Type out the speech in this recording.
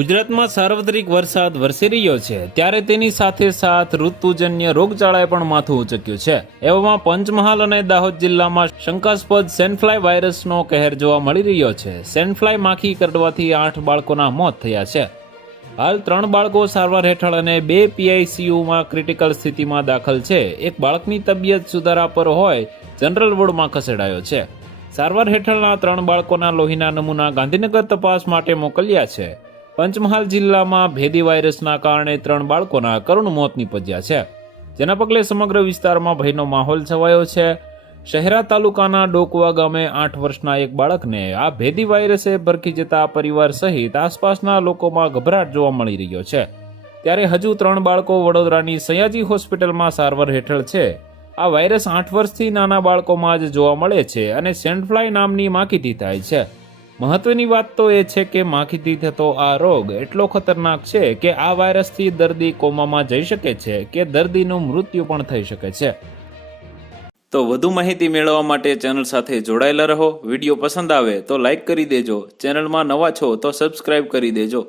ગુજરાતમાં સાર્વત્રિક વરસાદ વરસી રહ્યો છે, ત્યારે તેની સાથે સાથ ઋતુજન્ય રોગચાળાએ પણ માથું ઉચક્યું છે. એવામાં પંચમહાલ અને દાહોદ જિલ્લામાં શંકાસ્પદ સેન્ફ્લાય વાયરસનો કહેર જોવા મળી રહ્યો છે. સેન્ફ્લાય માખી કરડવાથી આઠ બાળકોના મોત થયા છે. હાલ ત્રણ બાળકો સારવાર હેઠળ અને બે પીઆઈસીયુમાં ક્રિટિકલ સ્થિતિમાં દાખલ છે. એક બાળકની તબિયત સુધારા પર હોય, જનરલ વોર્ડમાં ખસેડાયો છે. સારવાર હેઠળના ત્રણ બાળકોના લોહીના નમૂના ગાંધીનગર તપાસ માટે મોકલ્યા છે. પંચમહાલ જિલ્લામાં ભેદી વાયરસના કારણે ત્રણ બાળકોના કરુણ મોત નીપજ્યા છે. જેના પગલે સમગ્ર વિસ્તારમાં ભયનો માહોલ છવાયો છે. શહેરા તાલુકાના ડોકવા ગામે આઠ વર્ષના એક બાળકને આ ભેદી વાયરસે ભરખી જતા પરિવાર સહિત આસપાસના લોકોમાં ગભરાટ જોવા મળી રહ્યો છે. ત્યારે હજુ ત્રણ બાળકો વડોદરાની સયાજી હોસ્પિટલમાં સારવાર હેઠળ છે. આ વાયરસ આઠ વર્ષથી નાના બાળકોમાં જ જોવા મળે છે અને સેન્ડફ્લાય નામની માખીથી થાય છે. મહત્વની વાત તો એ છે કે માખીથી થતો આ રોગ એટલો ખતરનાક છે કે આ વાયરસથી દર્દી કોમામાં જઈ શકે છે કે દર્દીનું મૃત્યુ પણ થઈ શકે છે. તો વધુ માહિતી મેળવવા માટે ચેનલ સાથે જોડાયેલા રહો. વીડિયો પસંદ આવે તો લાઈક કરી દેજો. ચેનલમાં નવા છો તો સબસ્ક્રાઇબ કરી દેજો.